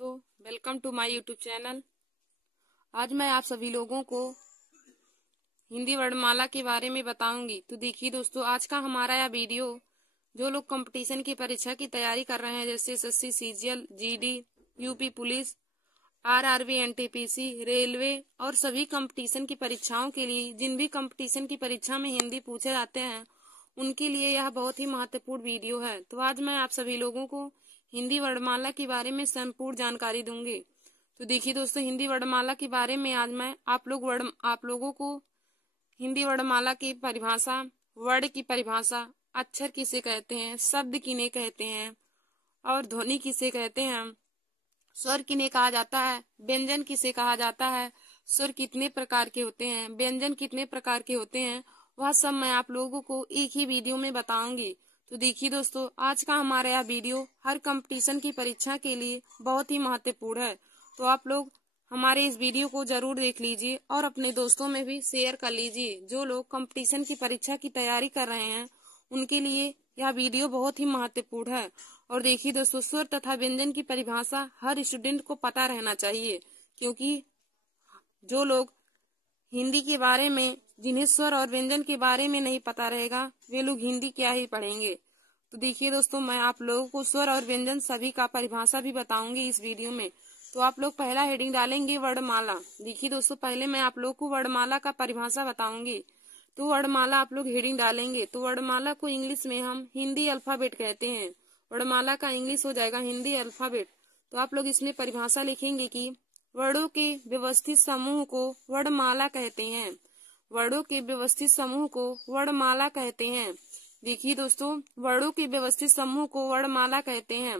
दोस्तों, welcome to my YouTube channel. आज मैं आप सभी लोगों को हिंदी वर्णमाला के बारे में बताऊंगी। तो देखिए दोस्तों, आज का हमारा यह वीडियो जो लोग कंपटीशन की परीक्षा की तैयारी कर रहे हैं, जैसे SSC, CGL, GD, UP police, RRB, NTPC, railway और सभी कंपटीशन की परीक्षाओं के लिए, जिन भी कंपटीशन की परीक्षा में हिंदी पूछे जाते हैं उनके लिए यह बहुत ही महत्वपूर्ण वीडियो है। तो आज मैं आप सभी लोगों को हिंदी वर्णमाला के बारे में संपूर्ण जानकारी दूंगी। तो देखिए दोस्तों, हिंदी वर्णमाला के बारे में आज मैं आप लोगों को हिंदी वर्णमाला की परिभाषा, वर्ड की परिभाषा, अक्षर किसे कहते हैं, शब्द किन्हें कहते हैं और ध्वनि किसे कहते हैं, स्वर किन्हें कहा जाता है, व्यंजन किसे कहा जाता है, स्वर कितने प्रकार के होते हैं, व्यंजन कितने प्रकार के होते हैं, वह सब मैं आप लोगों को एक ही वीडियो में बताऊंगी। तो देखिए दोस्तों, आज का हमारा यह वीडियो हर कंपटीशन की परीक्षा के लिए बहुत ही महत्वपूर्ण है। तो आप लोग हमारे इस वीडियो को जरूर देख लीजिए और अपने दोस्तों में भी शेयर कर लीजिए। जो लोग कंपटीशन की परीक्षा की तैयारी कर रहे हैं उनके लिए यह वीडियो बहुत ही महत्वपूर्ण है। और देखिए दोस्तों, स्वर तथा व्यंजन की परिभाषा हर स्टूडेंट को पता रहना चाहिए, क्योंकि जो लोग हिंदी के बारे में, जिन्हें स्वर और व्यंजन के बारे में नहीं पता रहेगा, वे लोग हिंदी क्या ही पढ़ेंगे। तो देखिए दोस्तों, मैं आप लोगों को स्वर और व्यंजन सभी का परिभाषा भी बताऊंगी इस वीडियो में। तो आप लोग पहला हेडिंग डालेंगे वर्णमाला। देखिए दोस्तों, पहले मैं आप लोगों को वर्णमाला का परिभाषा बताऊंगी। तो वर्णमाला आप लोग हेडिंग डालेंगे। तो वर्णमाला को इंग्लिश में हम हिंदी अल्फाबेट कहते हैं। वर्णमाला का इंग्लिश हो जाएगा हिंदी अल्फाबेट। तो आप लोग इसमें परिभाषा लिखेंगे कि वर्णों के व्यवस्थित समूह को वर्णमाला कहते हैं। वर्णों के व्यवस्थित समूह को वर्णमाला कहते हैं। देखिए दोस्तों, वर्णों के व्यवस्थित समूह को वर्णमाला कहते हैं।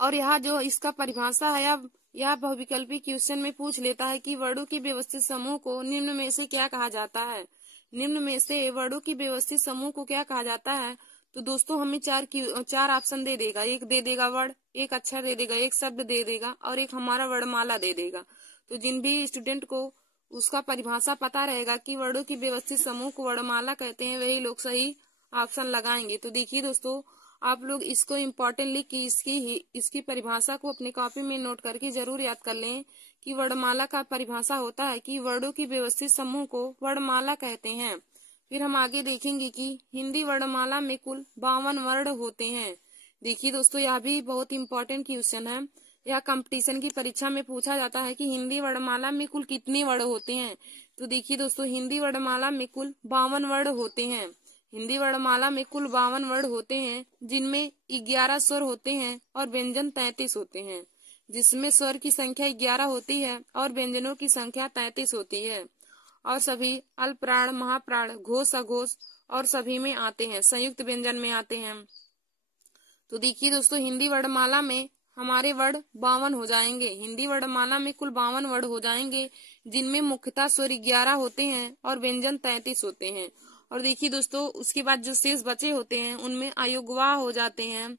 और यह जो इसका परिभाषा है, यह बहुविकल्पी क्वेश्चन में पूछ लेता है कि वर्णों के व्यवस्थित समूह को निम्न में से क्या कहा जाता है। निम्न में से वर्णों के व्यवस्थित समूह को क्या कहा जाता है। तो दोस्तों, हमें चार ऑप्शन दे देगा। एक दे देगा वर्ण, एक अक्षर दे देगा, एक शब्द दे देगा और एक हमारा वर्णमाला दे देगा। तो जिन भी स्टूडेंट को उसका परिभाषा पता रहेगा कि वर्णों की व्यवस्थित समूह को वर्णमाला कहते हैं, वही लोग सही ऑप्शन लगाएंगे। तो देखिए दोस्तों, आप लोग इसको इम्पोर्टेंट लिख के इसकी परिभाषा को अपनी कॉपी में नोट करके जरूर याद कर लें कि वर्णमाला का परिभाषा होता है कि वर्णों की व्यवस्थित समूह को वर्णमाला कहते हैं। फिर हम आगे देखेंगे कि हिंदी वर्णमाला में कुल 52 वर्ण होते हैं। देखिए दोस्तों, यह भी बहुत इम्पोर्टेंट क्वेश्चन है। यह कंपटीशन की परीक्षा में पूछा जाता है कि हिंदी वर्णमाला में कुल कितने वर्ण होते हैं। तो देखिए दोस्तों, हिंदी वर्णमाला में कुल 52 वर्ण होते हैं। हिंदी वर्णमाला में कुल 52 वर्ण होते हैं, जिनमें 11 स्वर होते हैं और व्यंजन 33 होते हैं। जिसमें स्वर की संख्या 11 होती है और व्यंजनों की संख्या 33 होती है। और सभी अल्पप्राण, महाप्राण, घोष, अघोष और सभी में आते हैं, संयुक्त व्यंजन में आते हैं। तो देखिए दोस्तों, हिंदी वर्णमाला में हमारे वर्ण 52 हो जाएंगे। हिंदी वर्णमाला में कुल 52 वर्ण हो जाएंगे, जिनमें मुख्यतः स्वर 11 होते हैं और व्यंजन 33 होते हैं। और देखिए दोस्तों, उसके बाद जो शेष बचे होते हैं उनमें अयोगवाह हो जाते हैं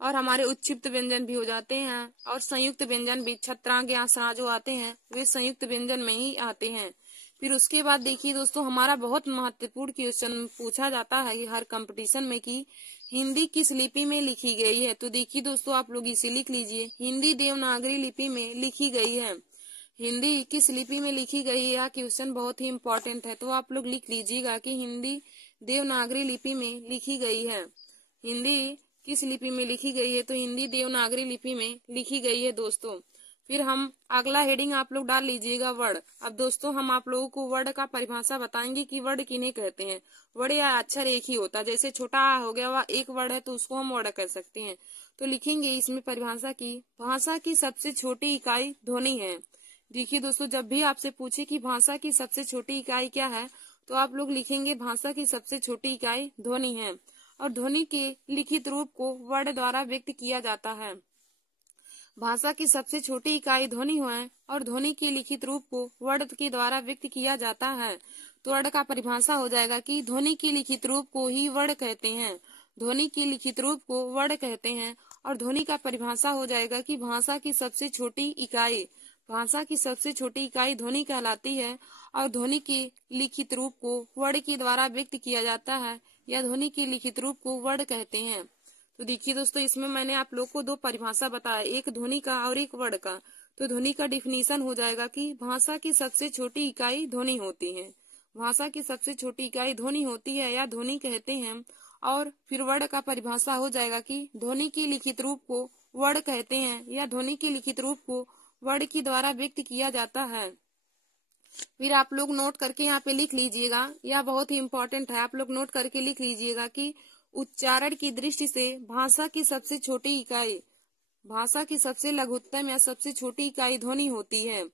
और हमारे उच्छिप्त व्यंजन भी हो जाते हैं और संयुक्त व्यंजन भी, छत्रांग आसरा जो आते हैं वे संयुक्त व्यंजन में ही आते हैं। फिर उसके बाद देखिए दोस्तों, हमारा बहुत महत्वपूर्ण क्वेश्चन पूछा जाता है हर कंपटीशन में कि हिंदी किस लिपि में लिखी गई है। तो देखिए दोस्तों, आप लोग इसे लिख लीजिए, हिंदी देवनागरी लिपि में लिखी गई है। हिंदी किस लिपि में लिखी गई है, यह क्वेश्चन बहुत ही इम्पोर्टेंट है। तो आप लोग लिख लीजिएगा कि हिंदी देवनागरी लिपि में लिखी गई है। हिंदी किस लिपि में लिखी गई है, तो हिंदी देवनागरी लिपि में लिखी गई है दोस्तों। फिर हम अगला हेडिंग आप लोग डाल लीजिएगा वर्ण। अब दोस्तों, हम आप लोगों को वर्ण का परिभाषा बताएंगे कि वर्ण किन्हें कहते हैं। वर्ण या अक्षर एक ही होता है, जैसे छोटा आ हो गया, वह एक वर्ण है तो उसको हम वर्ण कह सकते हैं। तो लिखेंगे इसमें परिभाषा की, भाषा की सबसे छोटी इकाई ध्वनि है। देखिए दोस्तों, जब भी आपसे पूछे कि भाषा की सबसे छोटी इकाई क्या है, तो आप लोग लिखेंगे भाषा की सबसे छोटी इकाई ध्वनि है। और ध्वनि के लिखित रूप को वर्ण द्वारा व्यक्त किया जाता है। भाषा की सबसे छोटी इकाई ध्वनि है और ध्वनि के लिखित रूप को वर्ण के द्वारा व्यक्त किया जाता है। तो वर्ण का परिभाषा हो जाएगा कि ध्वनि के लिखित रूप को ही वर्ण कहते हैं। ध्वनि के लिखित रूप को वर्ण कहते हैं। और ध्वनि का परिभाषा हो जाएगा कि भाषा की सबसे छोटी इकाई, भाषा की सबसे छोटी इकाई ध्वनि कहलाती है और ध्वनि के लिखित रूप को वर्ण के द्वारा व्यक्त किया जाता है या ध्वनि के लिखित रूप को वर्ण कहते हैं। तो देखिए दोस्तों, इसमें मैंने आप लोग को दो परिभाषा बताया, एक ध्वनि का और एक वर्ण का। तो ध्वनि का डिफिनीशन हो जाएगा कि भाषा की सबसे छोटी इकाई ध्वनि होती है। भाषा की सबसे छोटी इकाई ध्वनि होती है या ध्वनि कहते हैं। और फिर वर्ण का परिभाषा हो जाएगा कि ध्वनि की लिखित रूप को वर्ण कहते हैं या ध्वनि के लिखित रूप को वर्ण के द्वारा व्यक्त किया जाता है। फिर आप लोग नोट करके यहाँ पे लिख लीजिएगा, यह बहुत ही इम्पोर्टेंट है, आप लोग नोट करके लिख लीजिएगा कि उच्चारण की दृष्टि से भाषा की सबसे छोटी इकाई, भाषा की सबसे लघुत्तम या सबसे छोटी इकाई ध्वनि होती है।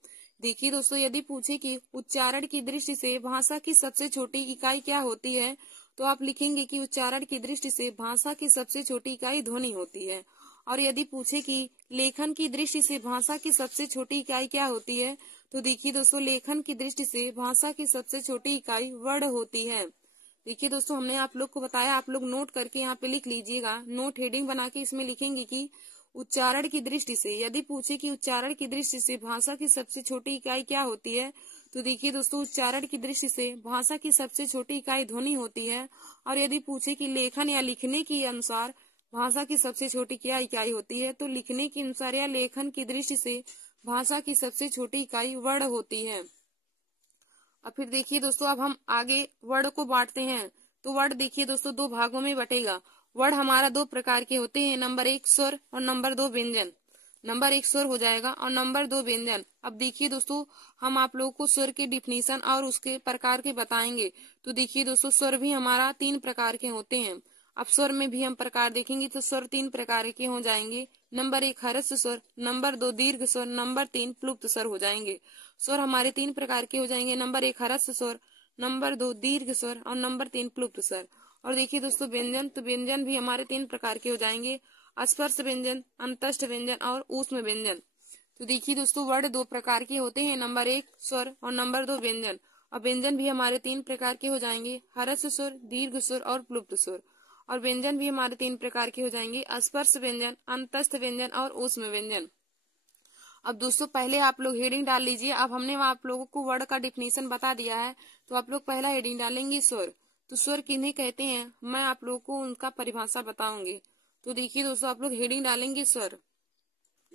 देखिए दोस्तों, यदि पूछे कि उच्चारण की दृष्टि से भाषा की सबसे छोटी इकाई क्या होती है, तो आप लिखेंगे कि उच्चारण की दृष्टि से भाषा की सबसे छोटी इकाई ध्वनि होती है। और यदि पूछे कि लेखन की दृष्टि से भाषा की सबसे छोटी इकाई क्या होती है, तो देखिए दोस्तों, लेखन की दृष्टि से भाषा की सबसे छोटी इकाई वर्ण होती है। देखिए दोस्तों, हमने आप लोग को बताया, आप लोग नोट करके यहाँ पे लिख लीजिएगा, नोट हेडिंग बना के इसमें लिखेंगे कि उच्चारण की दृष्टि से, यदि पूछे कि उच्चारण की दृष्टि से भाषा की सबसे छोटी इकाई क्या होती है, तो देखिए दोस्तों, उच्चारण की दृष्टि से भाषा की सबसे छोटी इकाई ध्वनि होती है। और यदि पूछे कि लेखन या लिखने के अनुसार भाषा की सबसे छोटी क्या इकाई होती है, तो लिखने के अनुसार या लेखन की दृष्टि से भाषा की सबसे छोटी इकाई वर्ण होती है। अब फिर देखिए दोस्तों, अब हम आगे वर्ण को बांटते हैं। तो वर्ण देखिए दोस्तों, दो भागों में बटेगा। वर्ण हमारा दो प्रकार के होते हैं, नंबर 1 स्वर और नंबर 2 व्यंजन। नंबर 1 स्वर हो जाएगा और नंबर 2 व्यंजन। अब देखिए दोस्तों, हम आप लोगों को स्वर के डिफिनीशन और उसके प्रकार के बताएंगे। तो देखिए दोस्तों, स्वर भी हमारा 3 प्रकार के होते हैं। अब स्वर में भी हम प्रकार देखेंगे तो स्वर 3 प्रकार के हो जाएंगे। नंबर 1 ह्रस्व स्वर, नंबर 2 दीर्घ स्वर, नंबर 3 प्लुप्त स्वर हो जाएंगे। स्वर हमारे 3 प्रकार के हो जाएंगे, नंबर 1 ह्रस्व स्वर, नंबर 2 दीर्घ स्वर और नंबर 3 प्लुप्त स्वर। और देखिए दोस्तों, व्यंजन, तो व्यंजन भी हमारे 3 प्रकार के हो जाएंगे, स्पर्श व्यंजन, अंतस्थ व्यंजन और ऊष्म व्यंजन। तो देखिए दोस्तों, वर्ण 2 प्रकार के होते हैं, नंबर 1 स्वर और नंबर 2 व्यंजन। और व्यंजन भी हमारे 3 प्रकार के हो जाएंगे, ह्रस्व स्वर, दीर्घ स्वर और प्लुप्त स्वर। और व्यंजन भी हमारे 3 प्रकार के हो जाएंगे, स्पर्श व्यंजन, अंतस्थ व्यंजन और ऊष्म व्यंजन। अब दोस्तों, पहले आप लोग हेडिंग डाल लीजिए। अब हमने आप लोगों को वर्ण का डिफिनीशन बता दिया है, तो आप लोग पहला हेडिंग डालेंगे स्वर। तो स्वर किन्हें कहते हैं, मैं आप लोगों को उनका परिभाषा बताऊंगी। तो देखिए दोस्तों, आप लोग हेडिंग डालेंगे स्वर।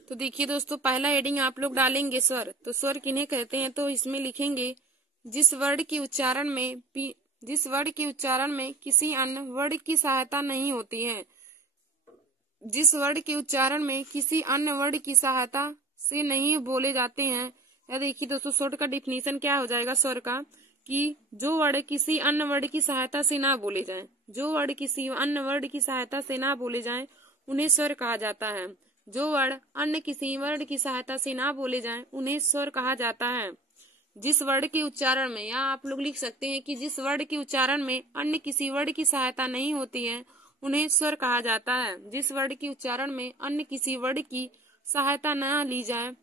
तो देखिए दोस्तों, पहला हेडिंग आप लोग डालेंगे स्वर। तो स्वर किन्हें कहते हैं, तो इसमें लिखेंगे जिस वर्ण के उच्चारण में किसी अन्य वर्ण की सहायता नहीं होती है, जिस वर्ण के उच्चारण में किसी अन्य वर्ण की सहायता से नहीं बोले जाते हैं। या देखिए दोस्तों, स्वर का डिफिनीशन क्या हो जाएगा स्वर का, कि जो वर्ण किसी अन्य वर्ण की सहायता से ना बोले जाएं, जो वर्ण किसी अन्य वर्ण की सहायता से ना बोले जाएं, उन्हें स्वर कहा जाता है। जो वर्ण अन्य किसी वर्ण की सहायता से ना बोले जाएं, उन्हें स्वर कहा जाता है। जिस वर्ण के उच्चारण में, या आप लोग लिख सकते हैं कि जिस वर्ण के उच्चारण में अन्य किसी वर्ण की सहायता नहीं होती है, उन्हें स्वर कहा जाता है। जिस वर्ण के उच्चारण में अन्य किसी वर्ण की सहायता न ली जाए,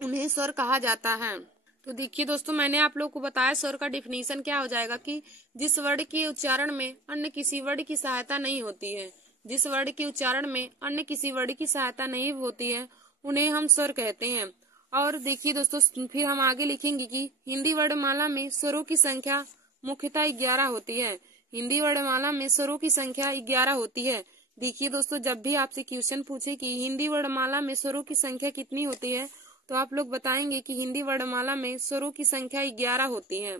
उन्हें स्वर कहा जाता है। तो देखिए दोस्तों, मैंने आप लोग को बताया स्वर का डिफिनीशन क्या हो जाएगा, कि जिस वर्ण के उच्चारण में अन्य किसी वर्ण की सहायता नहीं होती है, जिस वर्ण के उच्चारण में अन्य किसी वर्ण की सहायता नहीं होती है, उन्हें हम स्वर कहते हैं। और देखिए दोस्तों, फिर हम आगे लिखेंगे कि हिंदी वर्णमाला में स्वरों की संख्या मुख्यतः 11 होती है। हिंदी वर्णमाला में स्वरों की संख्या 11 होती है। देखिए दोस्तों, जब भी आपसे क्वेश्चन पूछे कि हिंदी वर्णमाला में स्वरों की संख्या कितनी होती है, तो आप लोग बताएंगे कि हिंदी वर्णमाला में स्वरों की संख्या 11 होती है।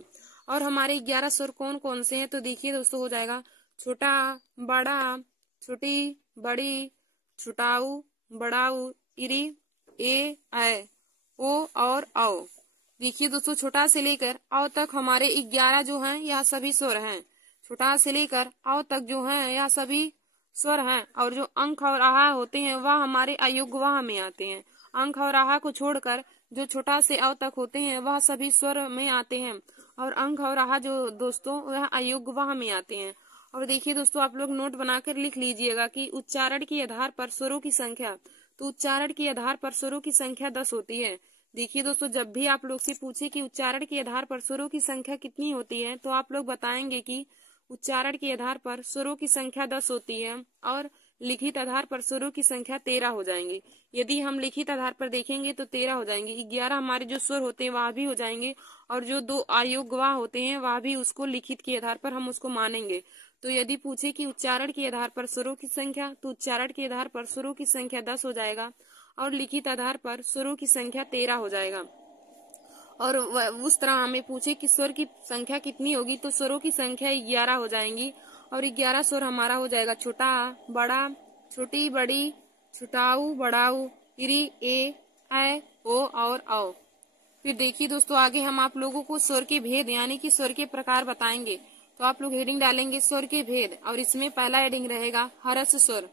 और हमारे 11 स्वर कौन कौन से हैं, तो देखिए दोस्तों, हो जाएगा छोटा, बड़ा, छोटी, बड़ी, छुटाऊ, बड़ाऊ, इरी, ए, ऐ, ओ और औ। देखिए दोस्तों, छोटा से लेकर औ तक हमारे 11 जो हैं, यह सभी स्वर हैं। छोटा से लेकर औ तक जो हैं, यह सभी स्वर हैं। और जो अंक और आहा होते हैं, वह हमारे अयुग्म में आते हैं। अंक और आहा को छोड़कर जो छोटा से औ तक होते हैं, वह सभी स्वर में आते हैं। और अंक और आहा जो दोस्तों, वह अयुग्म में आते हैं। और देखिए दोस्तों, आप लोग नोट बनाकर लिख लीजिएगा कि उच्चारण के आधार पर स्वरों की संख्या, तो उच्चारण के आधार पर स्वरों की संख्या 10 होती है। देखिए दोस्तों, जब भी आप लोग से पूछे कि उच्चारण के आधार पर स्वरों की संख्या कितनी होती है, तो आप लोग बताएंगे कि उच्चारण के आधार पर स्वरों की संख्या 10 होती है। और लिखित आधार पर स्वरों की संख्या 13 हो जाएंगे। यदि हम लिखित आधार पर देखेंगे तो 13 हो जाएंगे। 11 हमारे जो स्वर होते हैं वह भी हो जाएंगे, और जो 2 अयोग्य होते हैं वह भी उसको लिखित के आधार पर हम उसको मानेंगे। तो यदि पूछे कि उच्चारण के आधार पर स्वरों की संख्या, तो उच्चारण के आधार पर स्वरों की संख्या 10 हो जाएगा और लिखित आधार पर स्वरों की संख्या 13 हो जाएगा। और उस तरह हमें पूछे कि स्वर की संख्या कितनी होगी, तो स्वरों की संख्या 11 हो जाएंगी और 11 स्वर हमारा हो जाएगा छोटा आ, बड़ा, छोटी, बड़ी, छोटाऊ, बड़ाऊ, इरी, ए, ओ और औ। फिर देखिए दोस्तों, आगे हम आप लोगों को स्वर के भेद यानी कि स्वर के प्रकार बताएंगे। तो आप लोग हेडिंग डालेंगे स्वर के भेद और इसमें पहला हेडिंग रहेगा हरस स्वर।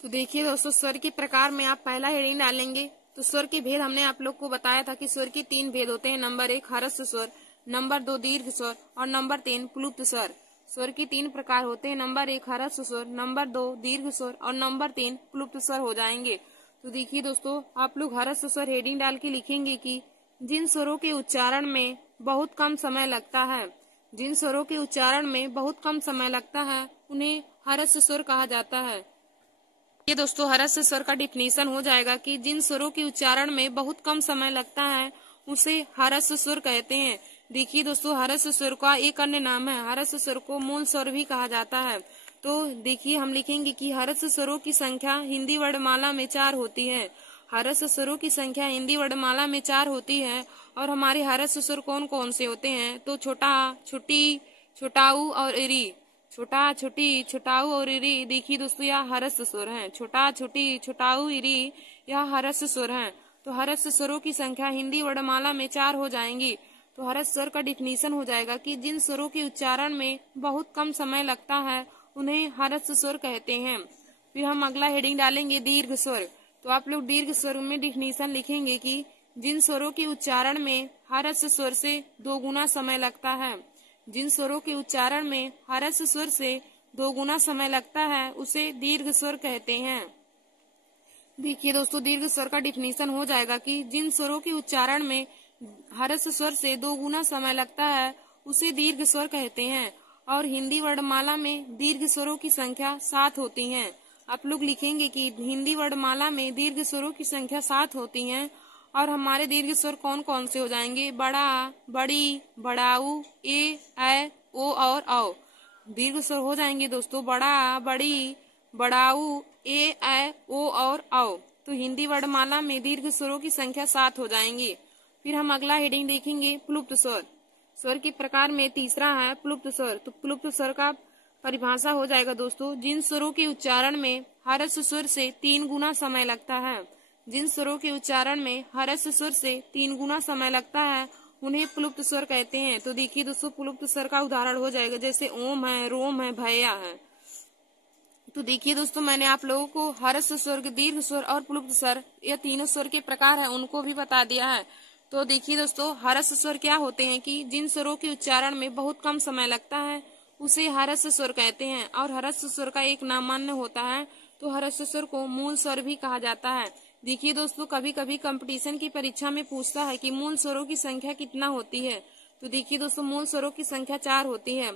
तो देखिए दोस्तों, स्वर के प्रकार में आप पहला हेडिंग डालेंगे। तो स्वर के भेद हमने आप लोग को बताया था कि स्वर के 3 भेद होते हैं। नंबर 1 हरस स्वर, नंबर 2 दीर्घ स्वर और नंबर 3 प्लुप्त स्वर। स्वर के 3 प्रकार होते हैं। नंबर 1 हरस स्वर, नंबर 2 दीर्घ स्वर और नंबर 3 प्लुप्त स्वर हो जाएंगे। तो देखिए दोस्तों, आप लोग हरस स्वर हेडिंग डाल के लिखेंगे कि जिन स्वरों के उच्चारण में बहुत कम समय लगता है, जिन स्वरों के उच्चारण में बहुत कम समय लगता है उन्हें हरस स्वर कहा जाता है। ये दोस्तों, हरस स्वर का डिफिनीशन हो जाएगा कि जिन स्वरों के उच्चारण में बहुत कम समय लगता है उसे हरस स्वर कहते हैं। देखिए दोस्तों, हरस स्वर का एक अन्य नाम है, हरस स्वर को मूल स्वर भी कहा जाता है। तो देखिए, हम लिखेंगे कि हरस स्वरों की संख्या हिंदी वर्णमाला में 4 होती है। हरस स्वरों की संख्या हिंदी वर्णमाला में 4 होती है। और हमारे हरस स्वर कौन कौन से होते हैं? तो छोटा, छोटी, छोटाऊ और इरी। छोटा, छोटी, छोटाऊ और इरी, देखिए दोस्तों, यह हरस स्वर हैं। छोटा, छोटी, छोटाऊ, इरी, यह हरस स्वर हैं। तो हरस स्वरों की संख्या हिंदी वर्णमाला में 4 हो जाएंगी। तो हरस स्वर का डिफिनीशन हो जाएगा कि जिन स्वरों के उच्चारण में बहुत कम समय लगता है उन्हें हरस स्वर कहते हैं। फिर हम अगला हेडिंग डालेंगे दीर्घ स्वर। तो आप लोग दीर्घ स्वर में डिफिनीशन लिखेंगे कि जिन स्वरों के उच्चारण में हरस स्वर से 2 गुना समय लगता है, जिन स्वरों के उच्चारण में हरस स्वर से 2 गुना समय लगता है उसे दीर्घ स्वर कहते हैं। देखिए दोस्तों, दीर्घ स्वर का डिफिनीशन हो जाएगा कि जिन स्वरों के उच्चारण में हरस स्वर से 2 गुना समय लगता है उसे दीर्घ स्वर कहते हैं। और हिंदी वर्णमाला में दीर्घ स्वरों की संख्या 7 होती है। आप लोग लिखेंगे कि हिंदी वर्णमाला में दीर्घ स्वरों की संख्या 7 होती है। और हमारे दीर्घ स्वर कौन कौन से हो जाएंगे? बड़ा, बड़ी, बड़ाऊ, ए, ओ और औ। दीर्घ स्वर हो जाएंगे दोस्तों बड़ा, बड़ी, बड़ाऊ, ए, ओ और औ। तो हिंदी वर्णमाला में दीर्घ स्वरों की संख्या 7 हो जाएंगी। फिर हम अगला हेडिंग देखेंगे प्लुप्त स्वर। स्वर के प्रकार में तीसरा है प्लुप्त स्वर। तो प्लुप्त स्वर का परिभाषा हो जाएगा दोस्तों, जिन स्वरों के उच्चारण में हरस स्वर से 3 गुना समय लगता है, जिन स्वरों के उच्चारण में हरस स्वर से 3 गुना समय लगता है उन्हें प्लुप्त स्वर कहते हैं। तो देखिए दोस्तों, प्लुप्त स्वर का उदाहरण हो जाएगा जैसे ओम है, रोम है, भैया है। तो देखिए दोस्तों, मैंने आप लोगों को हरस स्वर, दीर्घ स्वर और प्लुप्त स्वर, यह तीनों स्वर के प्रकार है उनको भी बता दिया है। तो देखिए दोस्तों, हरस स्वर क्या होते हैं कि जिन स्वरों के उच्चारण में बहुत कम समय लगता है उसे हरस स्वर कहते हैं। और हरस स्वर का एक नाम मान्य होता है, तो हरस स्वर को मूल स्वर भी कहा जाता है। देखिए दोस्तों, कभी कभी कंपटीशन की परीक्षा में पूछता है कि मूल स्वरों की संख्या कितना होती है। तो देखिए दोस्तों, मूल स्वरों की संख्या 4 होती है।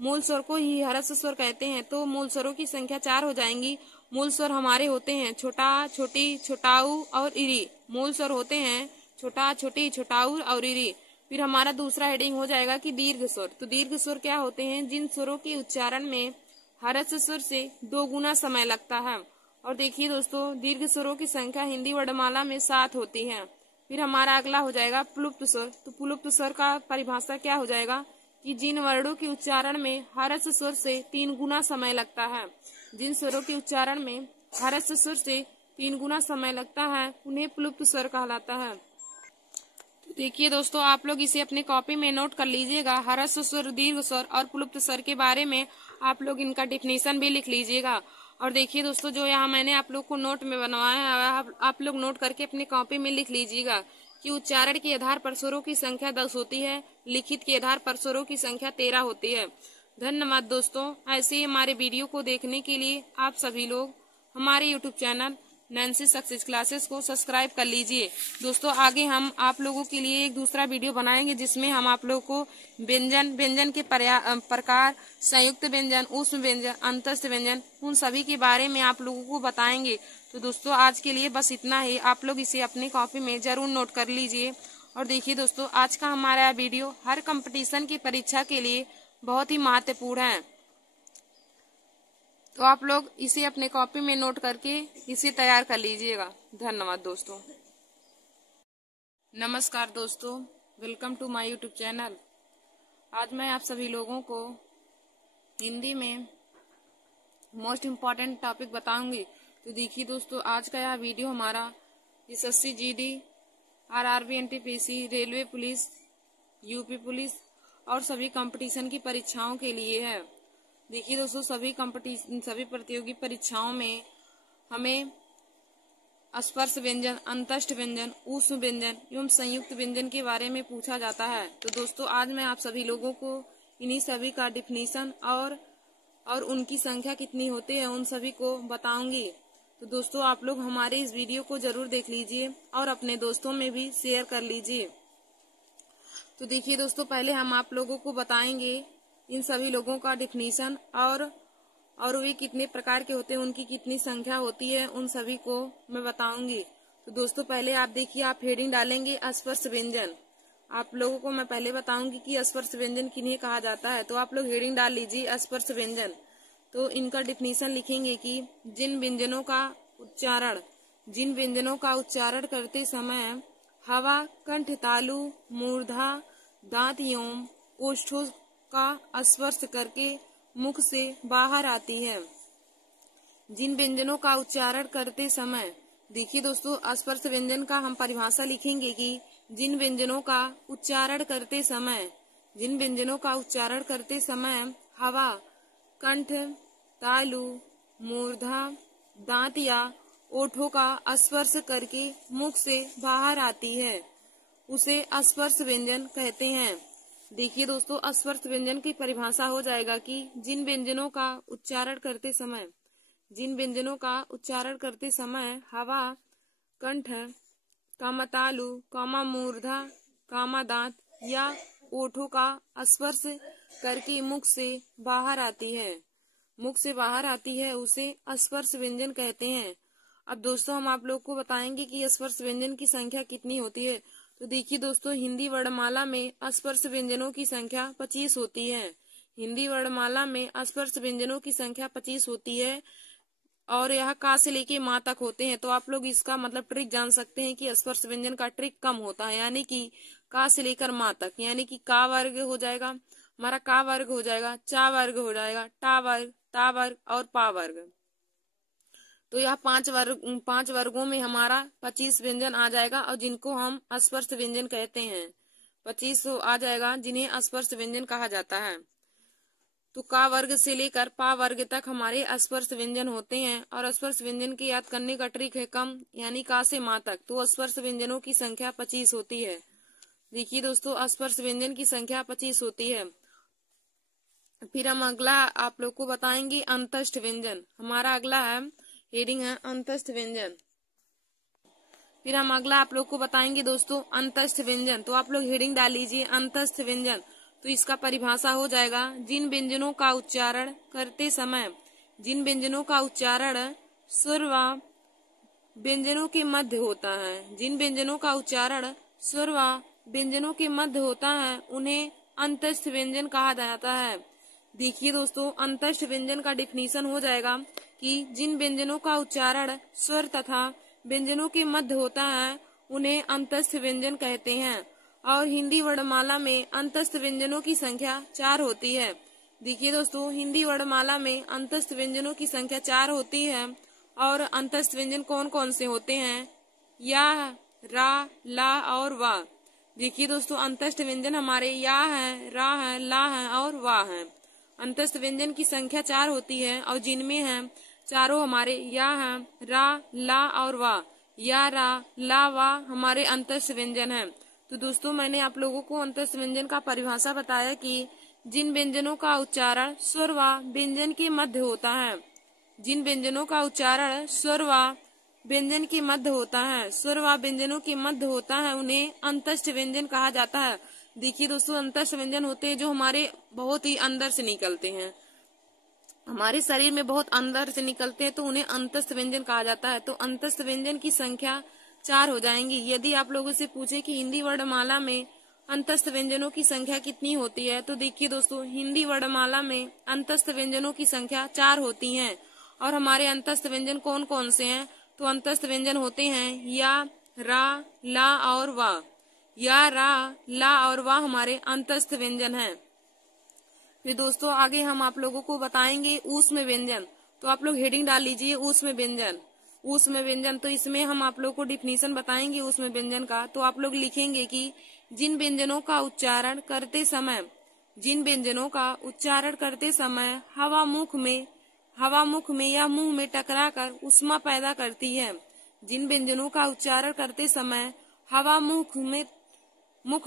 मूल स्वर को ही हरस स्वर कहते हैं। तो मूल स्वरों की संख्या 4 हो जाएंगी। मूल स्वर हमारे होते हैं छोटा, छोटी, छोटाऊ और इरी। मूल स्वर होते हैं छोटा, छोटी, छोटाऊ और इरी। फिर हमारा दूसरा हेडिंग हो जाएगा कि दीर्घ स्वर। तो दीर्घ स्वर क्या होते हैं? जिन स्वरों के उच्चारण में हरस स्वर से 2 गुना समय लगता है। और देखिए दोस्तों, दीर्घ स्वरों की संख्या हिंदी वर्णमाला में 7 होती है। फिर हमारा अगला हो जाएगा प्लुप्त स्वर। तो प्लुप्त स्वर का परिभाषा क्या हो जाएगा कि जिन वर्णों के उच्चारण में हरस स्वर से 3 गुना समय लगता है, जिन स्वरों के उच्चारण में हरस स्वर से 3 गुना समय लगता है उन्हें प्लुप्त स्वर कहलाता है। तो देखिए दोस्तों, आप लोग इसे अपने कॉपी में नोट कर लीजिएगा। हरस स्वर, दीर्घ स्वर और प्लुप्त स्वर के बारे में आप लोग इनका डिफिनीशन भी लिख लीजिएगा। और देखिए दोस्तों, जो यहाँ मैंने आप लोग को नोट में बनवाया है आप लोग नोट करके अपने कॉपी में लिख लीजिएगा कि उच्चारण के आधार पर स्वरों की संख्या 10 होती है, लिखित के आधार पर स्वरों की संख्या 13 होती है। धन्यवाद दोस्तों। ऐसे ही हमारे वीडियो को देखने के लिए आप सभी लोग हमारे YouTube channel Nancy success classes को सब्सक्राइब कर लीजिए। दोस्तों, आगे हम आप लोगों के लिए एक दूसरा वीडियो बनाएंगे जिसमें हम आप लोगों को व्यंजन के प्रकार, संयुक्त व्यंजन, ऊष्म व्यंजन, अंतस्थ व्यंजन, उन सभी के बारे में आप लोगों को बताएंगे। तो दोस्तों, आज के लिए बस इतना ही। आप लोग इसे अपनी कॉपी में जरूर नोट कर लीजिए। और देखिए दोस्तों, आज का हमारा वीडियो हर कंपटीशन की परीक्षा के लिए बहुत ही महत्वपूर्ण है। तो आप लोग इसे अपने कॉपी में नोट करके इसे तैयार कर लीजिएगा। धन्यवाद दोस्तों। नमस्कार दोस्तों, welcome to my YouTube channel. आज मैं आप सभी लोगों को हिंदी में मोस्ट इम्पॉर्टेंट टॉपिक बताऊंगी। तो देखिए दोस्तों, आज का यह वीडियो हमारा SSC GD, RRB, NTPC, railway police, UP police और सभी कंपटीशन की परीक्षाओं के लिए है। देखिए दोस्तों, सभी प्रतियोगी परीक्षाओं में हमें स्पर्श व्यंजन, अंतस्थ व्यंजन, ऊष्म व्यंजन एवं संयुक्त व्यंजन के बारे में पूछा जाता है। तो दोस्तों, आज मैं आप सभी लोगों को इन्हीं सभी का डिफिनीशन और उनकी संख्या कितनी होती है उन सभी को बताऊंगी। तो दोस्तों, आप लोग हमारे इस वीडियो को जरूर देख लीजिए और अपने दोस्तों में भी शेयर कर लीजिए। तो देखिए दोस्तों, पहले हम आप लोगों को बताएंगे इन सभी लोगों का डिफिनीशन और वे कितने प्रकार के होते हैं, उनकी कितनी संख्या होती है, उन सभी को मैं बताऊंगी। तो दोस्तों, पहले आप देखिए, आप हेडिंग डालेंगे स्पर्श व्यंजन। आप लोगों को मैं पहले बताऊंगी कि स्पर्श व्यंजन किन्हें कहा जाता है। तो आप लोग हेडिंग डाल लीजिए स्पर्श व्यंजन। तो इनका डिफिनीशन लिखेंगे कि जिन व्यंजनों का उच्चारण करते समय हवा कंठ तालु, मूर्धा, दांत एवं ओष्ठों का स्पर्श करके मुख से बाहर आती है। जिन व्यंजनों का उच्चारण करते समय, देखिए दोस्तों, स्पर्श व्यंजन का हम परिभाषा लिखेंगे कि जिन व्यंजनों का उच्चारण करते समय हवा कंठ तालु, मूर्धा, दांत या ओठों का स्पर्श करके मुख से बाहर आती है, उसे स्पर्श व्यंजन कहते हैं। देखिए दोस्तों, स्पर्श व्यंजन की परिभाषा हो जाएगा कि जिन व्यंजनों का उच्चारण करते समय हवा कंठ, कामतालु, कामामूर्धा, कामादांत या ओठों का स्पर्श करके मुख से बाहर आती है, उसे स्पर्श व्यंजन कहते हैं। अब दोस्तों, हम आप लोग को बताएंगे कि स्पर्श व्यंजन की संख्या कितनी होती है। तो देखिए दोस्तों, हिंदी वर्णमाला में स्पर्श व्यंजनों की संख्या 25 होती है। हिंदी वर्णमाला में स्पर्श व्यंजनों की संख्या 25 होती है और यह का से लेके माँ तक होते हैं। तो आप लोग इसका मतलब ट्रिक जान सकते हैं कि स्पर्श व्यंजन का ट्रिक कम होता है, यानी कि का से लेकर माँ तक, यानी कि का वर्ग हो जाएगा हमारा, का वर्ग हो जाएगा, चा वर्ग हो जाएगा, टा वर्ग, ता वर्ग और पा वर्ग। तो यह पांच वर्गों में हमारा 25 व्यंजन आ जाएगा और जिनको हम स्पर्श व्यंजन कहते हैं। 25 आ जाएगा जिन्हें स्पर्श व्यंजन कहा जाता है। तो का वर्ग से लेकर पा वर्ग तक हमारे स्पर्श व्यंजन होते हैं और स्पर्श व्यंजन के याद करने का ट्रिक है कम, यानी का से माँ तक। तो स्पर्श व्यंजनों की संख्या 25 होती है। देखिए दोस्तों, स्पर्श व्यंजन की संख्या 25 होती है। फिर हम अगला आप लोग को बताएंगे अंतस्थ व्यंजन। हमारा अगला है हेडिंग है अंतस्थ व्यंजन। फिर हम अगला आप लोग को बताएंगे दोस्तों अंतस्थ व्यंजन। तो आप लोग हेडिंग डाल लीजिए अंतस्थ व्यंजन। तो इसका परिभाषा हो जाएगा जिन व्यंजनों का उच्चारण स्वर व व्यंजनों के मध्य होता है, उन्हें अंतस्थ व्यंजन कहा जाता है। देखिए दोस्तों, अंतस्थ व्यंजन का डिफिनीशन हो जाएगा कि जिन व्यंजनों का उच्चारण स्वर तथा व्यंजनों के मध्य होता है उन्हें अंतस्थ व्यंजन कहते हैं। और हिंदी वर्णमाला में अंतस्थ व्यंजनों की संख्या 4 होती है। देखिए दोस्तों, हिंदी वर्णमाला में अंतस्थ व्यंजनों की संख्या 4 होती है। और अंतस्थ व्यंजन कौन कौन से होते हैं? या, रा, ला और वा। देखिए दोस्तों, अंतस्थ व्यंजन हमारे या है, रा है, ला है और वा है। अंतस्थ व्यंजन की संख्या 4 होती है और जिनमें है चारों हमारे या है, रा, ला और वा। या, रा, ला, वा हमारे अंतस्थ व्यंजन हैं। तो दोस्तों, मैंने आप लोगों को अंतस्थ व्यंजन का परिभाषा बताया कि जिन व्यंजनों का उच्चारण स्वर व व्यंजन के मध्य होता है, जिन व्यंजनों का उच्चारण स्वर व व्यंजन के मध्य होता है, स्वर व व्यंजनों के मध्य होता है, उन्हें अंतस्थ व्यंजन कहा जाता है। देखिए दोस्तों, अंतस्थ व्यंजन होते हैं जो हमारे बहुत ही अंदर से निकलते हैं, हमारे शरीर में बहुत अंदर से निकलते हैं, तो उन्हें अंतस्थ व्यंजन कहा जाता है। तो अंतस्थ व्यंजन की संख्या 4 हो जाएंगी। यदि आप लोगों से पूछे कि हिंदी वर्णमाला में अंतस्थ व्यंजनों की संख्या कितनी होती है, तो देखिए दोस्तों, हिंदी वर्णमाला में अंतस्थ व्यंजनों की संख्या 4 होती है और हमारे अंतस्थ व्यंजन कौन कौन से हैं? तो अंतस्थ व्यंजन होते हैं या, रा, ला और वा। या, रा, ला और वा हमारे अंतस्थ व्यंजन हैं। फिर दोस्तों आगे हम आप लोगों को बताएंगे ऊष्म व्यंजन। तो आप लोग हेडिंग डाल लीजिए ऊष्म व्यंजन। ऊष्म व्यंजन, तो इसमें हम आप लोग को डिफिनीशन बताएंगे ऊष्म व्यंजन का। तो आप लोग लिखेंगे कि जिन व्यंजनों का उच्चारण करते समय हवा मुख में या मुंह में टकराकर ऊष्मा पैदा करती है। जिन व्यंजनों का उच्चारण करते समय हवा मुख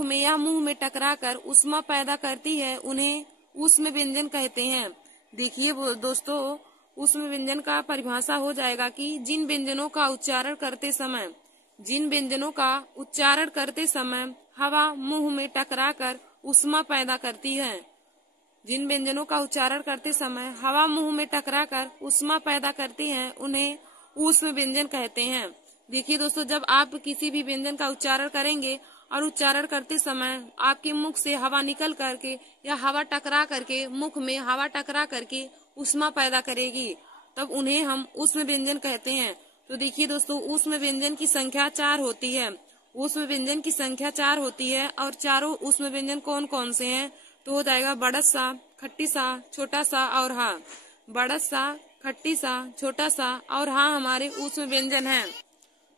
में या मुंह में टकराकर ऊष्मा पैदा करती है, उन्हें ऊष्म व्यंजन कहते हैं। देखिए दोस्तों, ऊष्म व्यंजन का परिभाषा हो जाएगा कि जिन व्यंजनों का उच्चारण करते समय हवा मुंह में टकराकर ऊष्मा पैदा करती है। जिन व्यंजनों का उच्चारण करते समय हवा मुंह में टकराकर ऊष्मा पैदा करती है, उन्हें ऊष्म व्यंजन कहते हैं। देखिए दोस्तों, जब आप किसी भी व्यंजन का उच्चारण करेंगे और उच्चारण करते समय आपके मुख से हवा निकल करके या हवा टकरा करके मुख में हवा टकरा करके ऊष्मा पैदा करेगी, तब उन्हें हम ऊष्म व्यंजन कहते हैं। तो देखिए दोस्तों, ऊष्म व्यंजन की संख्या 4 होती है। ऊष्म व्यंजन की संख्या 4 होती है और चारों ऊष्म व्यंजन कौन कौन से हैं? तो हो जाएगा बड़स सा, खट्टी सा, छोटा सा और हा। बड़स सा, खट्टी सा, छोटा सा और हा हमारे ऊष्म व्यंजन हैं।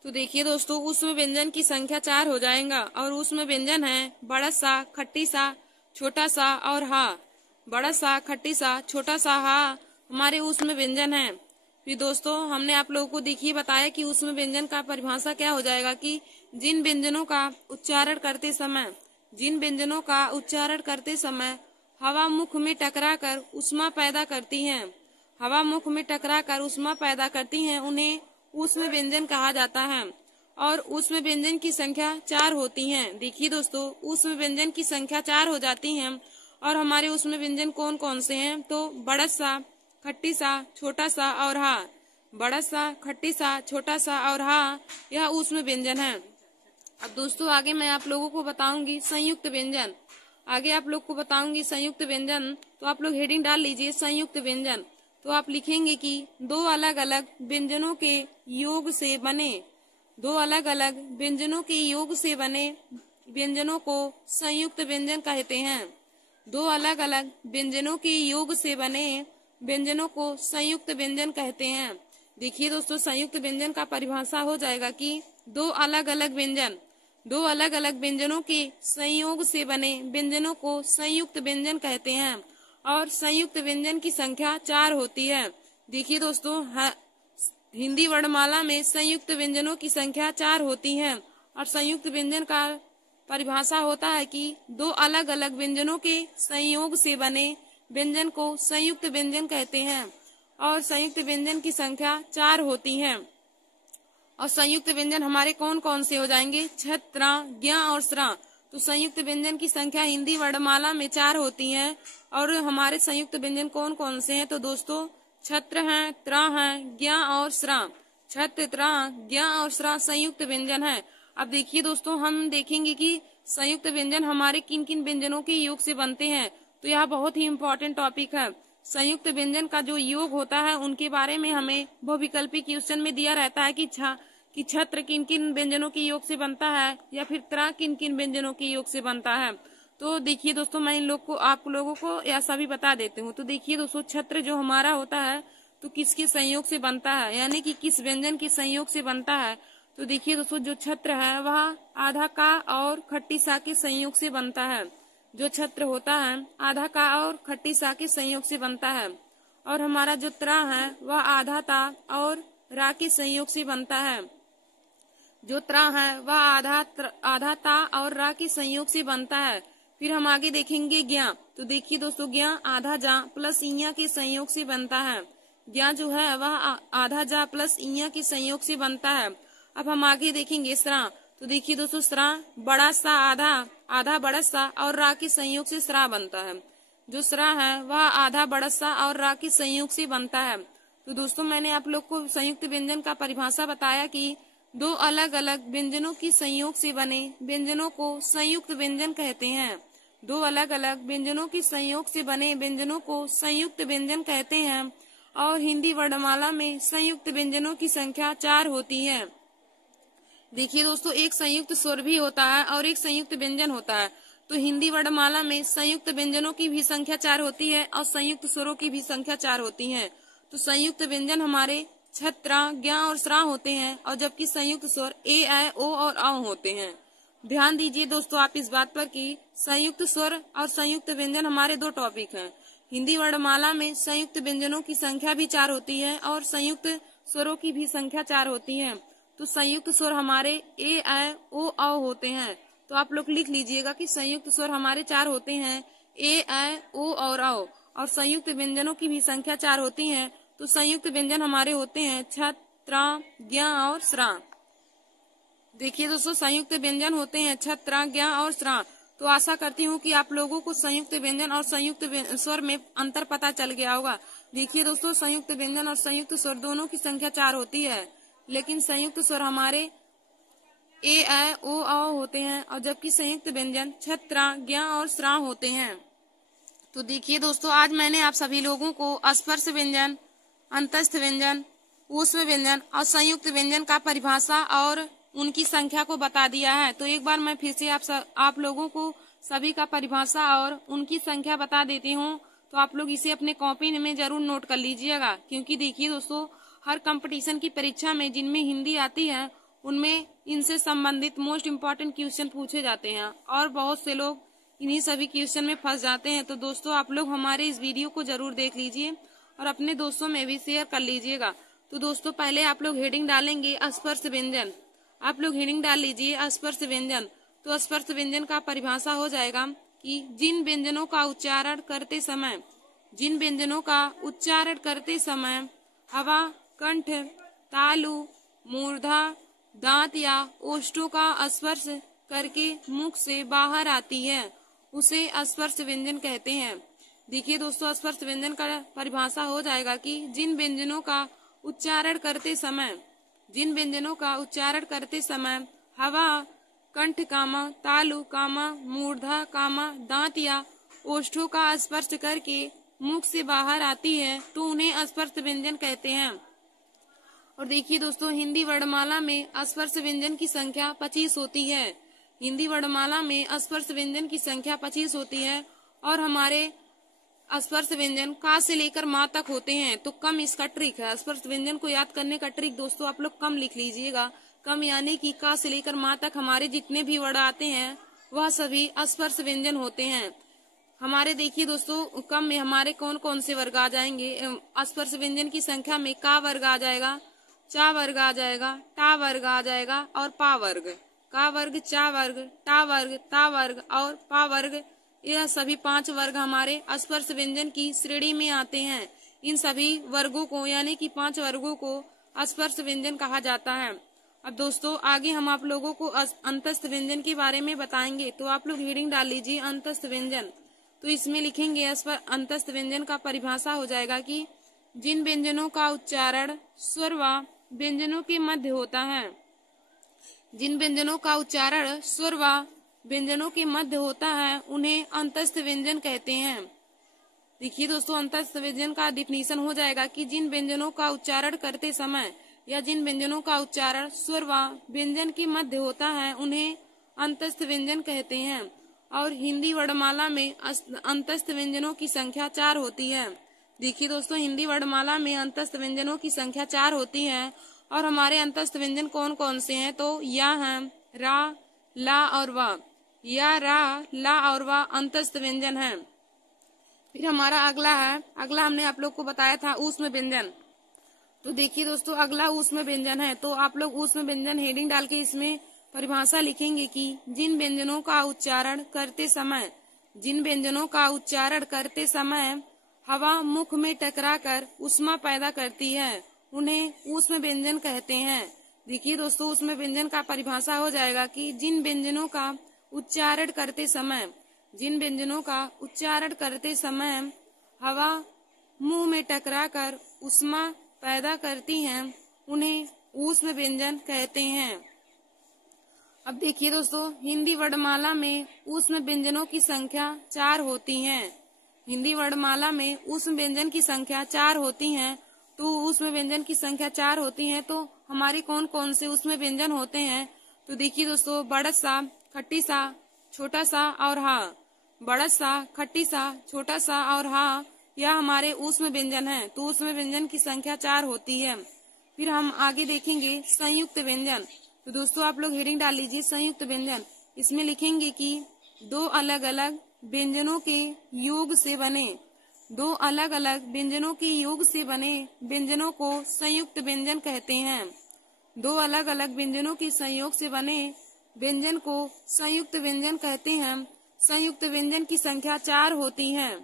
तो देखिए दोस्तों, ऊष्म व्यंजन की संख्या 4 हो जाएगा और ऊष्म व्यंजन है बड़स सा, खट्टी सा, छोटा सा और हा। बड़स सा, खट्टी सा, छोटा सा, हा हमारे ऊष्म व्यंजन हैं। फिर दोस्तों, हमने आप लोगों को देखिए बताया कि ऊष्म व्यंजन का परिभाषा क्या हो जाएगा कि जिन व्यंजनों का उच्चारण करते समय हवा मुख में टकराकर ऊष्मा पैदा करती हैं, उन्हें ऊष्म व्यंजन कहा जाता है। और ऊष्म व्यंजन की संख्या 4 होती हैं। देखिए दोस्तों, ऊष्म व्यंजन की संख्या 4 हो जाती हैं और हमारे ऊष्म व्यंजन कौन कौन से हैं? तो बड़स सा, खट्टी सा, छोटा सा और हा। बड़स सा, खट्टी सा, छोटा सा और हा यह ऊष्म व्यंजन है। अब दोस्तों आगे मैं आप लोगों को बताऊंगी संयुक्त व्यंजन। तो आप लोग हेडिंग डाल लीजिए संयुक्त व्यंजन। तो आप लिखेंगे कि दो अलग अलग व्यंजनों के योग से बने व्यंजनों को संयुक्त व्यंजन कहते हैं। दो अलग अलग व्यंजनों के योग से बने व्यंजनों को संयुक्त व्यंजन कहते हैं। देखिए दोस्तों, संयुक्त व्यंजन का परिभाषा हो जाएगा कि दो अलग अलग व्यंजनों के संयोग से बने व्यंजनों को संयुक्त व्यंजन कहते हैं और संयुक्त व्यंजन की संख्या 4 होती है। देखिए दोस्तों, हिंदी वर्णमाला में संयुक्त व्यंजनों की संख्या 4 होती है और संयुक्त व्यंजन का परिभाषा होता है कि दो अलग अलग व्यंजनों के संयोग से बने व्यंजन को संयुक्त व्यंजन कहते हैं और संयुक्त व्यंजन की संख्या 4 होती है। और संयुक्त व्यंजन हमारे कौन कौन से हो जाएंगे? छत्र, ज्ञ और स्र। तो संयुक्त व्यंजन की संख्या हिंदी वर्णमाला में 4 होती है और हमारे संयुक्त व्यंजन कौन कौन से हैं? तो दोस्तों छत्र हैं, त्र हैं, ज्ञ और स्र। छत्र, त्र, ज्ञ और स्र संयुक्त व्यंजन है। अब देखिए दोस्तों, हम देखेंगे कि संयुक्त व्यंजन हमारे किन किन व्यंजनों के योग से बनते हैं। तो यह बहुत ही इम्पोर्टेंट टॉपिक है। संयुक्त व्यंजन का जो योग होता है उनके बारे में हमें बहुविकल्पी क्वेश्चन में दिया रहता है कि छत्र किन किन व्यंजनों के योग से बनता है या फिर त्र किन किन व्यंजनों के योग से बनता है। तो देखिए दोस्तों, मैं आप लोगों को ऐसा भी बता देती हूँ। तो देखिए दोस्तों, छत्र जो हमारा होता है तो किसके संयोग से बनता है, यानी कि किस व्यंजन के संयोग से बनता है। तो देखिए दोस्तों, जो छत्र है वह आधा का और खट्टी सा के संयोग से बनता है। जो छत्र होता है आधा का और खट्टी सा के संयोग से बनता है। और हमारा जो त्र है वह आधा ता और रा के संयोग से बनता है। जो त्र है वह आधा ता और रा के संयोग से बनता है। फिर हम आगे देखेंगे ज्ञ। तो देखिए दोस्तों, ज्ञ आधा जा प्लस इया के संयोग से बनता है। ज्ञ जो है वह आधा जा प्लस इया के संयोग से बनता है। अब हम आगे देखेंगे स्रा। तो देखिए दोस्तों, स्रा बड़ा सा आधा बड़ा सा और रा के संयोग से स्रा बनता है। जो स्रा है वह आधा बड़ा सा और रा के संयोग से बनता है। तो दोस्तों, मैंने आप लोग को संयुक्त व्यंजन का परिभाषा बताया कि दो अलग अलग व्यंजनों की संयोग से बने व्यंजनों को संयुक्त व्यंजन कहते हैं। दो अलग अलग व्यंजनों के संयोग से बने व्यंजनों को संयुक्त व्यंजन कहते हैं और हिंदी वर्णमाला में संयुक्त व्यंजनों की संख्या 4 होती है। देखिए दोस्तों, एक संयुक्त स्वर भी होता है और एक संयुक्त व्यंजन होता है। तो हिंदी वर्णमाला में संयुक्त व्यंजनों की भी संख्या 4 होती है और संयुक्त स्वरों की भी संख्या 4 होती है। तो संयुक्त व्यंजन हमारे छ, त्र, ज्ञ और श्रा होते हैं और जबकि संयुक्त स्वर ए, ऐ, ओ और औ होते हैं। ध्यान दीजिए दोस्तों आप इस बात पर कि संयुक्त स्वर और संयुक्त व्यंजन हमारे 2 टॉपिक हैं। हिंदी वर्णमाला में संयुक्त व्यंजनों की संख्या भी 4 होती है और संयुक्त स्वरों की भी संख्या 4 होती है। तो संयुक्त स्वर हमारे ए, ऐ, ओ, औ होते हैं। तो आप लोग लिख लीजिएगा कि संयुक्त स्वर हमारे 4 होते हैं, ए, ऐ, ओ और औ। और संयुक्त व्यंजनों की भी संख्या 4 होती है। तो संयुक्त व्यंजन हमारे होते हैं छ, त्र, ज्ञ और श्रा। देखिए दोस्तों, संयुक्त व्यंजन होते हैं छ, त्र, ज्ञ और श्रा। तो आशा करती हूँ कि आप लोगों को संयुक्त व्यंजन और संयुक्त स्वर में अंतर पता चल गया होगा। देखिए दोस्तों, संयुक्त व्यंजन और संयुक्त स्वर दोनों की संख्या 4 होती है, लेकिन संयुक्त स्वर हमारे ए, ऐ, ओ, औ होते हैं और जबकि संयुक्त व्यंजन छ, त्र, ज्ञ और श्रा होते हैं। तो देखिए दोस्तों, आज मैंने आप सभी लोगों को स्पर्श व्यंजन, अंतस्थ व्यंजन, ऊष्म व्यंजन और संयुक्त व्यंजन का परिभाषा और उनकी संख्या को बता दिया है। तो एक बार मैं फिर से आप लोगों को सभी का परिभाषा और उनकी संख्या बता देती हूँ। तो आप लोग इसे अपने कॉपी में जरूर नोट कर लीजिएगा, क्योंकि देखिए दोस्तों, हर कंपटीशन की परीक्षा में जिनमें हिंदी आती है उनमें इनसे संबंधित मोस्ट इम्पोर्टेंट क्वेश्चन पूछे जाते हैं और बहुत से लोग इन्हीं सभी क्वेश्चन में फंस जाते हैं। तो दोस्तों आप लोग हमारे इस वीडियो को जरूर देख लीजिए और अपने दोस्तों में भी शेयर कर लीजिएगा। तो दोस्तों पहले आप लोग हेडिंग डालेंगे स्पर्श व्यंजन। आप लोग हेडिंग डाल लीजिए स्पर्श व्यंजन। तो स्पर्श व्यंजन का परिभाषा हो जाएगा कि जिन व्यंजनों का उच्चारण करते समय हवा कंठ, तालु, मूर्धा, दांत या ओष्ठों का स्पर्श करके मुख से बाहर आती है, उसे स्पर्श व्यंजन कहते हैं। देखिए दोस्तों, स्पर्श व्यंजन का परिभाषा हो जाएगा कि जिन व्यंजनों का उच्चारण करते समय हवा कंठ कामा, तालु कामा, मूर्धा कामा, दांत या ओष्ठों का स्पर्श करके मुख से बाहर आती है तो उन्हें स्पर्श व्यंजन कहते हैं। और देखिए दोस्तों, हिंदी वर्णमाला में स्पर्श व्यंजन की संख्या 25 होती है। हिंदी वर्णमाला में स्पर्श व्यंजन की संख्या 25 होती है और हमारे स्पर्श व्यंजन का से लेकर माँ तक होते हैं। तो कम इसका ट्रिक है। स्पर्श व्यंजन को याद करने का ट्रिक दोस्तों आप लोग कम लिख लीजिएगा। कम यानी कि का से लेकर माँ तक हमारे जितने भी वर्ड आते हैं वह सभी स्पर्श व्यंजन होते हैं। हमारे देखिए दोस्तों, कम में हमारे कौन कौन से वर्ग आ जाएंगे। स्पर्श व्यंजन की संख्या में का वर्ग आ जाएगा, चा वर्ग आ जाएगा, टा वर्ग आ जाएगा और पा वर्ग। का वर्ग, चा वर्ग, टा वर्ग, ता वर्ग और पा वर्ग, यह सभी 5 वर्ग हमारे स्पर्श व्यंजन की श्रेणी में आते हैं। इन सभी वर्गों को यानी कि 5 वर्गों को स्पर्श व्यंजन कहा जाता है। अब दोस्तों आगे हम आप लोगों को अंतस्थ व्यंजन के बारे में बताएंगे। तो आप लोग हेडिंग डाल लीजिए अंतस्थ व्यंजन। तो इसमें लिखेंगे अंतस्थ व्यंजन का परिभाषा हो जाएगा कि जिन व्यंजनों का उच्चारण स्वर व व्यंजनों के मध्य होता है, जिन व्यंजनों का उच्चारण स्वर व व्यंजनों के मध्य होता है उन्हें अंतस्थ व्यंजन कहते हैं। देखिए दोस्तों, अंतस्थ व्यंजन का डिफिनीशन हो जाएगा कि जिन व्यंजनों का उच्चारण करते समय या जिन व्यंजनों का उच्चारण स्वर व व्यंजन के मध्य होता है उन्हें अंतस्थ व्यंजन कहते हैं। और हिंदी वर्णमाला में अंतस्थ व्यंजनों की संख्या 4 होती है। देखिए दोस्तों, हिंदी वर्णमाला में अंतस्थ व्यंजनों की संख्या 4 होती है और हमारे अंतस्थ व्यंजन कौन कौन से हैं। तो या है रा, ला और वा। या, रा, ला और वा अंतस्थ व्यंजन है। फिर हमारा अगला हमने आप लोग को बताया था ऊष्म व्यंजन। तो देखिए दोस्तों, अगला ऊष्म व्यंजन है। तो आप लोग ऊष्म व्यंजन हेडिंग डाल के इसमें परिभाषा लिखेंगे कि जिन व्यंजनों का उच्चारण करते समय हवा मुख में टकराकर ऊष्मा पैदा करती है उन्हें ऊष्म व्यंजन कहते हैं। देखिए दोस्तों, ऊष्म व्यंजन का परिभाषा हो जाएगा कि जिन व्यंजनों का उच्चारण करते समय हवा मुंह में टकराकर ऊष्मा पैदा करती हैं उन्हें ऊष्म व्यंजन कहते हैं। अब देखिए दोस्तों, हिंदी वर्णमाला में ऊष्म व्यंजनों की संख्या 4 होती है। हिंदी वर्णमाला में ऊष्म व्यंजन की संख्या 4 होती है तो उसमें व्यंजन की संख्या 4 होती है। तो हमारे कौन कौन से उसमें व्यंजन होते हैं? तो देखिए दोस्तों, बड़स सा, खट्टी सा, छोटा सा और हा। बड़स सा, खट्टी सा, छोटा सा और हा, यह हमारे ऊष्म व्यंजन है। तो ऊष्म व्यंजन की संख्या 4 होती है। फिर हम आगे देखेंगे संयुक्त व्यंजन। तो दोस्तों आप लोग हेडिंग डाल लीजिए संयुक्त व्यंजन। इसमें लिखेंगे कि दो अलग अलग व्यंजनों के योग से बने, दो अलग अलग व्यंजनों के योग से बने व्यंजनों को संयुक्त व्यंजन कहते हैं। दो अलग अलग व्यंजनों के संयोग से बने व्यंजन को संयुक्त व्यंजन कहते हैं। संयुक्त व्यंजन की संख्या 4 होती है।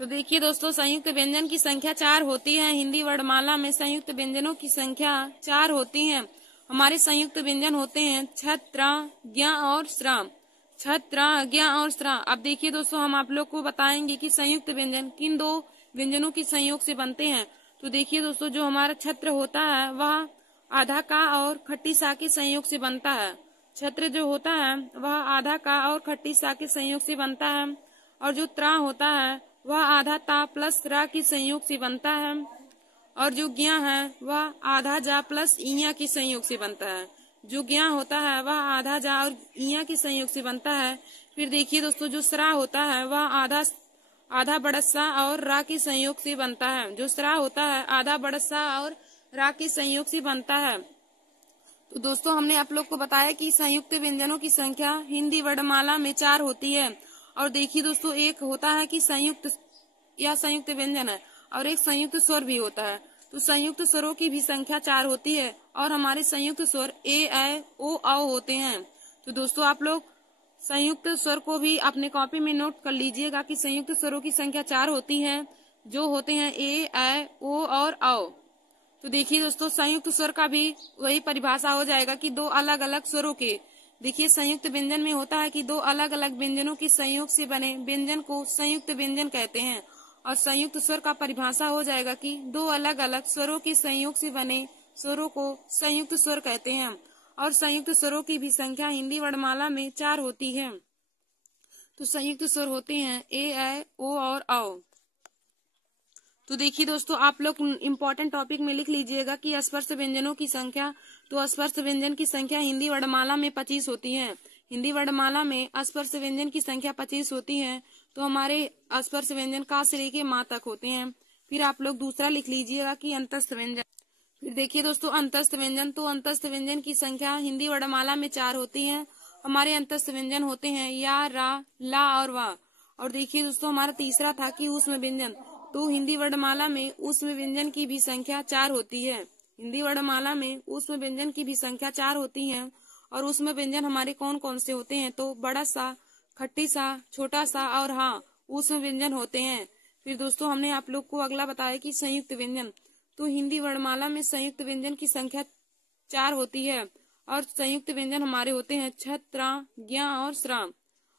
तो देखिए दोस्तों, संयुक्त व्यंजन की संख्या 4 होती है। हिंदी वर्णमाला में संयुक्त व्यंजनों की संख्या 4 होती है। हमारे संयुक्त व्यंजन होते हैं छत्र, ज्ञ और श्र। छत्र, ज्ञ और श्र। अब देखिए दोस्तों, हम आप लोग को बताएंगे कि संयुक्त व्यंजन किन दो व्यंजनों के संयोग से बनते हैं। तो देखिए दोस्तों, जो हमारा छत्र होता है वह आधा का और खट्टी सा के संयोग से बनता है। छत्र जो होता है वह आधा का और खट्टी सा के संयोग से बनता है। और जो त्र होता है वह आधा ता प्लस रा के संयोग से बनता है। और जो ज्ञ है वह आधा जा प्लस इया के संयोग से बनता है। जो ज्ञ होता है वह आधा जा और इया के संयोग से बनता है। फिर देखिए दोस्तों, जो स्रा होता है वह आधा बड़स्सा और रा के संयोग से बनता है। जो स्रा होता है आधा बड़स्सा और रा के संयोग से बनता है। तो दोस्तों, हमने आप लोग को बताया कि संयुक्त व्यंजनों की संख्या हिंदी वर्णमाला में 4 होती है। और देखिए दोस्तों, एक होता है कि संयुक्त या संयुक्त व्यंजन है और एक संयुक्त स्वर भी होता है। तो संयुक्त स्वरों की भी संख्या 4 होती है और हमारे संयुक्त स्वर ए, ऐ, ओ, औ होते हैं। तो दोस्तों, आप लोग संयुक्त स्वर को भी अपने कॉपी में नोट कर लीजिएगा कि संयुक्त स्वरों की संख्या 4 होती है, जो होते हैं ए, ऐ, ओ और औ। तो देखिए दोस्तों, संयुक्त स्वर का भी वही परिभाषा हो जाएगा कि दो अलग अलग स्वरों के। देखिए, संयुक्त व्यंजन में होता है कि दो अलग अलग व्यंजनों के संयोग से बने व्यंजन को संयुक्त व्यंजन कहते हैं। और संयुक्त स्वर का परिभाषा हो जाएगा कि दो अलग अलग स्वरों के संयोग से बने स्वरों को संयुक्त स्वर कहते हैं। और संयुक्त स्वरों की भी संख्या हिंदी वर्णमाला में 4 होती है। तो संयुक्त स्वर होते हैं ए, ऐ, ओ और औ। तो देखिए दोस्तों, आप लोग इम्पोर्टेंट टॉपिक में लिख लीजिएगा कि स्पर्श व्यंजनों की संख्या। तो स्पर्श व्यंजन की संख्या हिंदी वर्णमाला में 25 होती है। हिंदी वर्णमाला में स्पर्श व्यंजन की संख्या 25 होती है। तो हमारे स्पर्श व्यंजन का से लेके माँ तक होते हैं। फिर आप लोग दूसरा लिख लीजिएगा कि अंतस्थ व्यंजन। फिर देखिए दोस्तों, अंतस्थ व्यंजन। तो अंतस्थ व्यंजन की संख्या हिंदी वर्णमाला में 4 होती है। हमारे अंतस्थ व्यंजन होते हैं या, रा, ला और वा। और देखिए दोस्तों, हमारा तीसरा था कि ऊष्म व्यंजन। तो हिंदी वर्णमाला में ऊष्म व्यंजन की भी संख्या 4 होती है। हिंदी वर्णमाला में ऊष्म व्यंजन की भी संख्या 4 होती है। और ऊष्म व्यंजन हमारे कौन कौन से होते हैं? तो बड़ा सा, खट्टी सा, छोटा सा और हाँ, ऊष्म व्यंजन होते हैं। फिर दोस्तों, हमने आप लोग को अगला बताया कि संयुक्त व्यंजन। तो हिंदी वर्णमाला में संयुक्त व्यंजन की संख्या 4 होती है। और संयुक्त व्यंजन हमारे होते हैं छत्र, ज्ञ और श्र।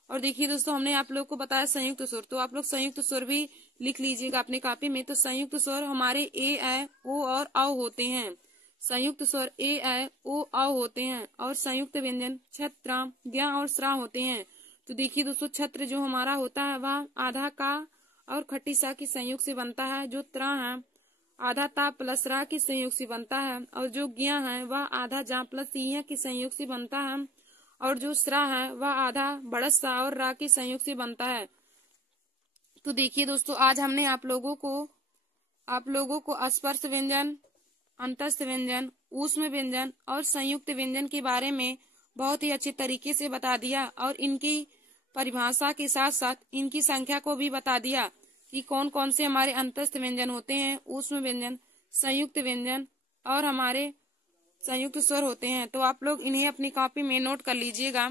और देखिए दोस्तों, हमने आप लोग को बताया संयुक्त स्वर। तो आप लोग संयुक्त स्वर भी लिख लीजिएगा अपने कॉपी में। तो संयुक्त स्वर हमारे ए, ऐ, ओ और औ होते हैं। संयुक्त स्वर ए, ऐ, ओ, औ होते हैं। और संयुक्त व्यंजन छत्र, ज्ञ और श्र होते हैं। तो देखिए दोस्तों, छत्र जो हमारा होता है वह आधा का और खट्टी सा के संयोग से बनता है। जो त्र है आधा ता प्लस रा के संयोग से बनता है। और जो ज्ञ है वह आधा जा प्लस इया के संयोग से बनता है। और जो श्रा है वह आधा बड़स सा और रा के संयोग से बनता है। तो देखिए दोस्तों, आज हमने आप लोगों को स्पर्श व्यंजन, अंतस्थ व्यंजन, ऊष्म व्यंजन और संयुक्त व्यंजन के बारे में बहुत ही अच्छे तरीके से बता दिया। और इनकी परिभाषा के साथ साथ इनकी संख्या को भी बता दिया कि कौन कौन से हमारे अंतस्थ व्यंजन होते हैं, ऊष्म व्यंजन, संयुक्त व्यंजन और हमारे संयुक्त स्वर होते हैं। तो आप लोग इन्हें अपनी कॉपी में नोट कर लीजिएगा।